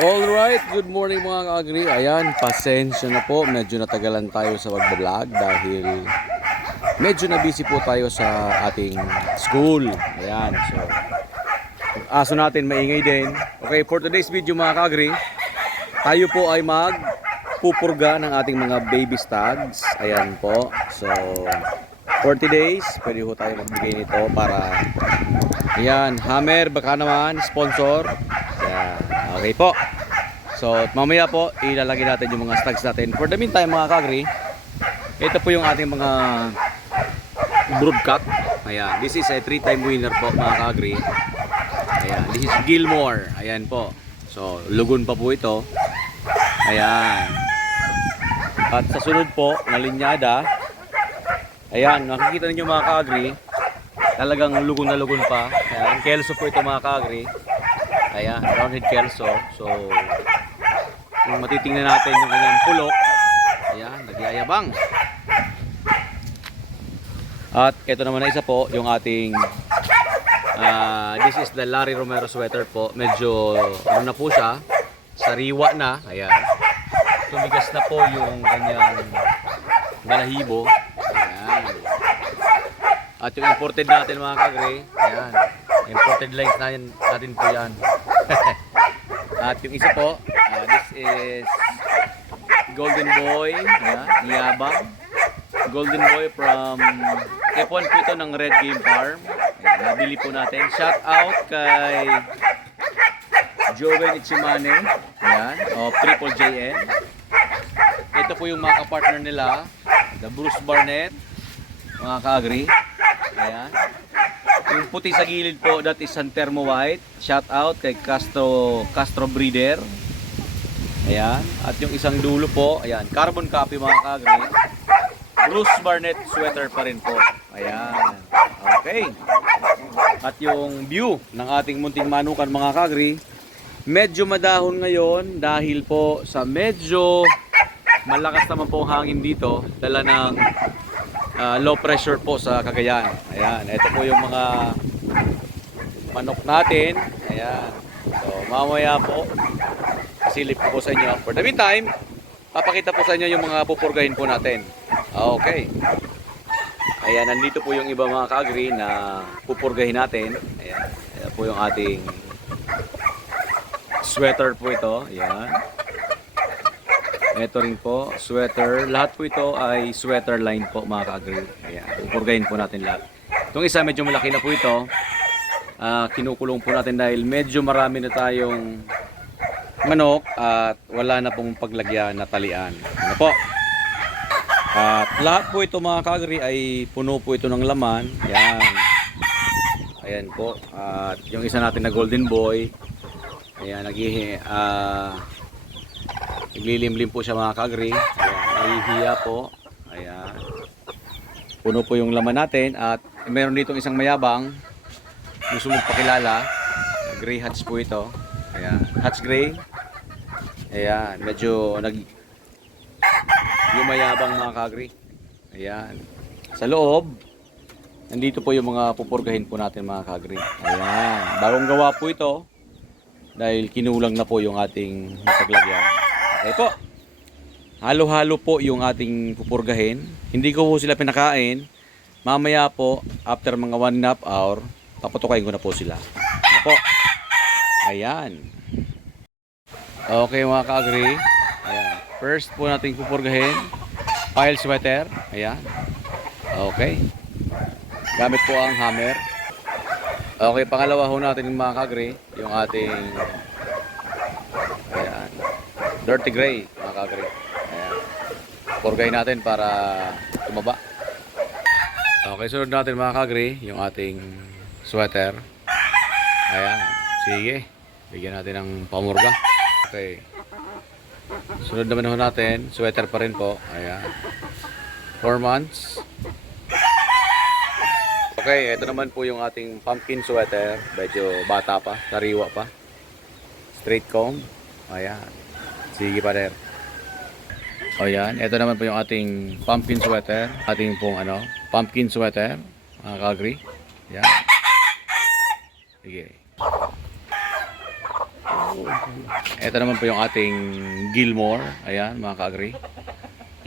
Alright, good morning mga ka-agri. Ayan, pasensya na po. Medyo natagalan tayo sa pagbablog dahil medyo na busy po tayo sa ating school. Ayan, so aso natin maingay din. Okay, for today's video mga ka-agri, tayo po ay mag pupurga ng ating mga baby stags. Ayan po. So, 40 days, pwede po tayo magbigay nito para Ayan, Hammer, baka naman, sponsor. Okay po. So, mamaya po, ilalagay natin yung mga stags natin. For the meantime, mga kagri, ito po yung ating mga broodcock. Ayan, this is a three-time winner po, mga kagri. Ayan, this is Gilmore. Ayan po. So, lugon pa po ito. Ayan. At sa sunod po, na linyada, ayan, nakikita ninyo mga kagri, talagang lugon na lugon pa. Ayan, kelso po ito mga kagri. Ayan, roundhead kelso. So, kung matitingnan natin yung kanyang pulok, ayan, nagyayabang. At ito naman na isa po, yung ating ah, this is the Larry Romero sweater po. Medyo ano na po siya, sariwa na. Ayan. Tumigas na po yung kanyang balahibo. Ayan. At yung imported natin mga kagre, ayan. Imported lines natin po yan. At yung isa po, ah, this is Golden Boy, ayan, Niyabang. Golden Boy from F1 po ito ng Red Game Farm. Ayan, nabili po natin. Shout out kay Joven Ichimane, ayan, of Triple JN. Ito po yung mga kapartner nila, the Bruce Barnett, mga ka-agree. Ayan. Yung puti sa gilid po, that is San Termo White. Shout out kay Castro Castro Breeder. Ayan. At yung isang dulo po, ayan, carbon copy mga kagri. Bruce Barnett sweater pa rin po. Ayan. Okay. At yung view ng ating munting manukan mga kagri, medyo madahon ngayon dahil po sa medyo malakas naman po ang hangin dito, dala ng ah, low pressure po sa Cagayan. Ayan, ito po yung mga manok natin. Ayan. So, mamaya po, silip po sa inyo. For the meantime, papakita po sa inyo yung mga pupurgahin po natin. Okay. Ayan, nandito po yung iba mga kaagri na pupurgahin natin. Ayan, ayan po yung ating sweater po ito. Ayan. Ito rin po, sweater. Lahat po ito ay sweater line po mga ka-agree. Ayan, pupurgahin po natin lahat. Itong isa medyo malaki na po ito. Ah, kinukulong po natin dahil medyo marami na tayong manok at wala na pong paglagyan na talian. Ano po? At lahat po ito mga ka-agree ay puno po ito ng laman. Ayan. Ayan po. At yung isa natin na golden boy. Ayan, naghihi, ah, Naglilimlim po siya mga kagri. Nahihiya po. Ayan. Puno po yung laman natin at meron dito isang mayabang. Gusto magpakilala. Gray hats po ito. Ayan. Hats gray. Ayan. Medyo nag yung mayabang mga kagri. Ayan. Sa loob, nandito po yung mga pupurgahin po natin mga kagri. Ayan. Bagong gawa po ito dahil kinulang na po yung ating paglagyan. Okay po. Halo-halo po yung ating pupurgahin. Hindi ko po sila pinakain. Mamaya po, after mga 1 and a half hour, paputukain ko na po sila. Ano po. Ayan. Okay mga ka-agree. Ayan. First po nating pupurgahin. Pile sweater. Ayan. Okay. Gamit po ang hammer. Okay, pangalawa ho natin mga ka-agree. Yung ating. Dirty gray, mga kagri. Ayan. Purgahin natin para tumaba. Okay, sunod natin mga kagri, yung ating sweater. Ayan. Sige. Bigyan natin ng pamurga. Okay. Sunod naman ho natin, sweater pa rin po. Ayan. 4 months. Okay, ito naman po yung ating pumpkin sweater. Medyo bata pa, sariwa pa. Straight comb. Ayan. Sige pa rin. O yan. Ito naman po yung ating pumpkin sweater. Ating pong ano, pumpkin sweater. Mga ka-agree. Yan. Sige. Ito naman po yung ating Gilmore. Ayan, mga ka-agree.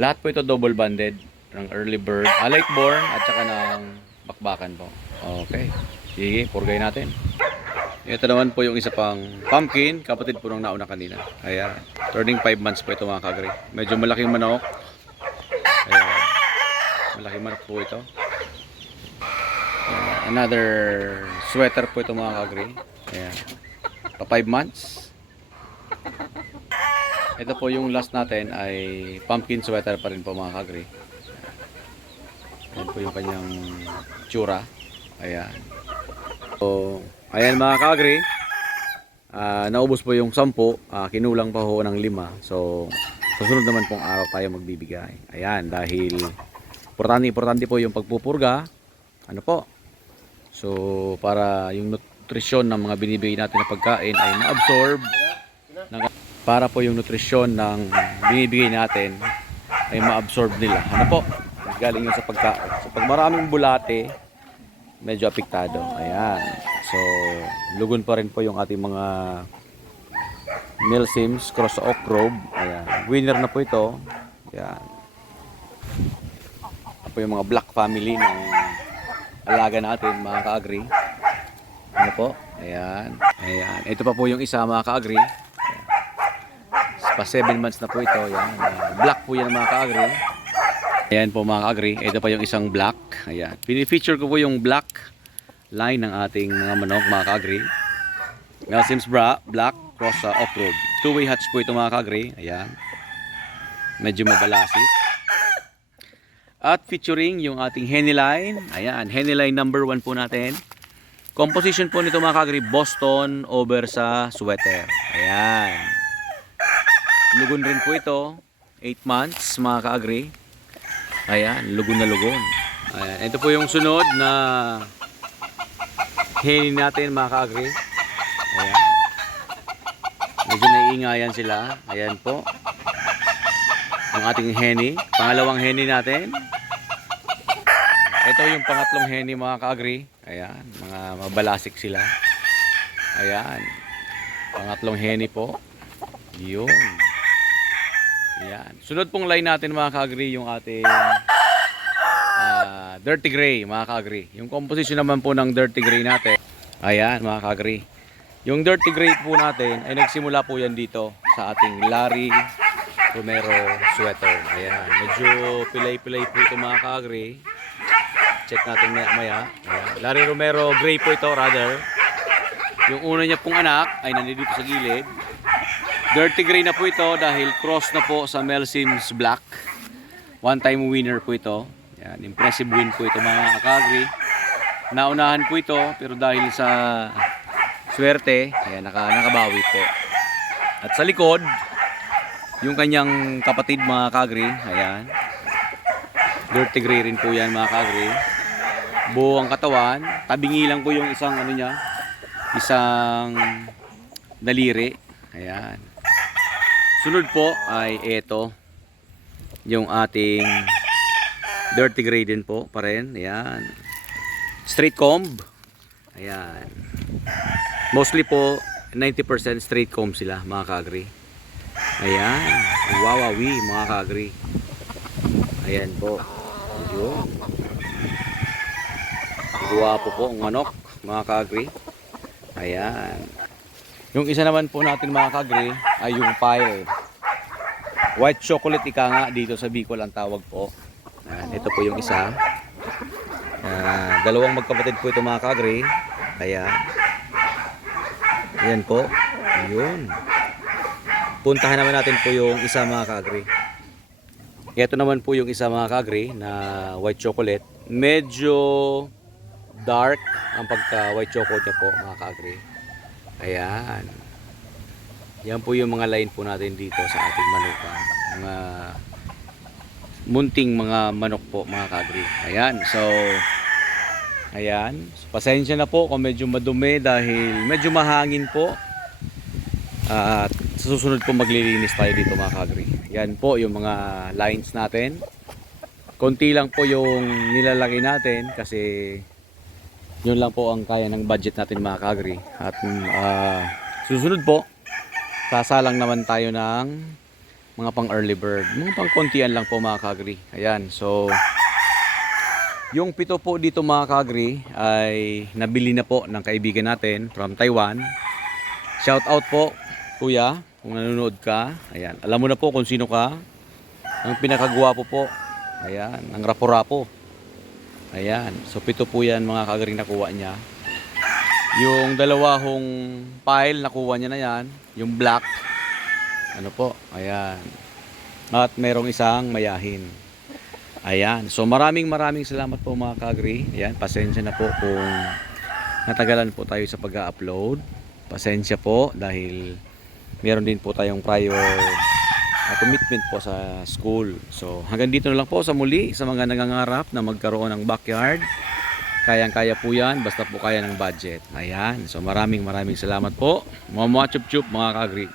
Lahat po ito double banded ng early bird, ah, late born at saka ng bakbakan po. Okay. Sige, purgay natin. Ito naman po yung isa pang pumpkin, kapatid po nung nauna kanina. Ayan. Turning 5 months po ito mga ka-agree. Medyo malaking manok. Ayan. Malaking manok po ito. Ayan. Another sweater po ito mga ka-agree. Ayan. Pa 5 months. Ito po yung last natin ay pumpkin sweater pa rin po mga kagri. Ayan po yung kanyang tsura. Ayan. So, ayan mga kagri. Ah, naubos po yung 10, ah, kinulang pa ho ng 5. So, susunod naman pong araw tayo magbibigay. Ayan, dahil importante importante po yung pagpupurga. Ano po? So, para yung nutrisyon ng mga binibigay natin na pagkain ay ma-absorb ng para po yung nutrisyon ng binibigay natin ay ma-absorb nila. Ano po? Galing yun sa pagkain. So pag maraming bulate, medyo apektado. Ayan. So, lugon pa rin po yung ating mga Milsims cross sa Oak Grove. Ayan. Winner na po ito. Ayan. Ito po yung mga black family ng alaga natin, mga ka-agree. Ano po? Ayan. Ayan. Ito pa po yung isa, mga ka-agree. Pa 7 months na po ito. Yan. Uh, black po yan mga ka-agri. Ayan po mga ka-agri. Ito pa yung isang black. Ayan. Pinifeature ko po yung black line ng ating mga manok mga ka-agri. Uh, Sims bra, black cross sa off-road. Two-way hatch po ito mga ka-agri. Ayan. Medyo mabalasik. At featuring yung ating henny line. Ayan. Henny line number 1 po natin. Composition po nito mga ka-agri. Boston over sa sweater. Ayan. Lugon rin po ito. 8 months, mga ka-agree. Ayan, lugon na lugon. Ayan, ito po yung sunod na hinin natin, mga ka-agree. Ayan. Medyo naiingayan sila. Ayan po. Ang ating heni. Pangalawang heni natin. Ito yung pangatlong heni, mga ka-agree. Ayan, mga mabalasik sila. Ayan. Pangatlong heni po. Yun. Yan. Sunod pong line natin mga ka-agree yung ating ah, dirty gray mga ka-agree. Yung composition naman po ng dirty gray natin. Ayan mga ka-agree. Yung dirty gray po natin ay nagsimula po yan dito sa ating Larry Romero sweater. Ayan. Medyo pilay-pilay po ito mga ka-agree. Check natin maya maya. Ayan. Larry Romero gray po ito rather. Yung una niya pong anak ay nandito sa gilid. Dirty gray na po ito dahil cross na po sa Mel Sims Black. One time winner po ito. Yan, impressive win po ito mga akagri. Naunahan po ito pero dahil sa swerte, ayan, naka, nakabawi po. At sa likod, yung kanyang kapatid mga kagri, ayan. Dirty gray rin po yan mga kagri. Buo ang katawan. Tabingi lang po yung isang ano niya, isang daliri. Ayan. Sunod po ay ito. Yung ating dirty gray din po pa rin. Ayan. Straight comb. Ayan. Mostly po 90% straight comb sila mga kagri. Ayan. Wawawi mga kagri. Ayan po. Yun. Guwapo po ang manok mga kagri. Ayan. Yung isa naman po natin mga kagri ay yung pile. White chocolate ika nga dito sa Bicol ang tawag po. Ito po yung isa. Ah, dalawang magkapatid po ito mga kagri. Ayan. Ayan po. Ayun. Puntahan naman natin po yung isa mga kagri. Ito naman po yung isa mga kagri na white chocolate. Medyo dark ang pagka white chocolate niya po mga kagri. Ayan. Yan po yung mga line po natin dito sa ating manukan. Mga munting mga manok po mga kagri. Ayan. So, ayan. Pasensya na po kung medyo madumi dahil medyo mahangin po. At sa susunod po maglilinis tayo dito mga kagri. Yan po yung mga lines natin. Konti lang po yung nilalagay natin kasi yun lang po ang kaya ng budget natin mga kagri. At ah, susunod po, sasalang naman tayo ng mga pang early bird. Mga pang kontian lang po mga kagri. Ayan, so yung pito po dito mga kagri ay nabili na po ng kaibigan natin from Taiwan. Shout out po kuya kung nanonood ka. Ayan, alam mo na po kung sino ka. Ang pinakagwapo po. Ayan, ang rapo-rapo. Ayan, so pito po yan mga kagri nakuha niya. Yung dalawahong pile nakuha niya na yan, yung black. Ano po? Ayan. At merong isang mayahin. Ayan. So maraming maraming salamat po mga kagri. Ayan, pasensya na po kung natagalan po tayo sa pag-upload. Pasensya po dahil meron din po tayong prior na commitment po sa school. So hanggang dito na lang po sa muli sa mga nangangarap na magkaroon ng backyard. Kayang-kaya po yan, basta po kaya ng budget. Ayan. So maraming maraming salamat po. Mga mga chup-chup, mga kagri.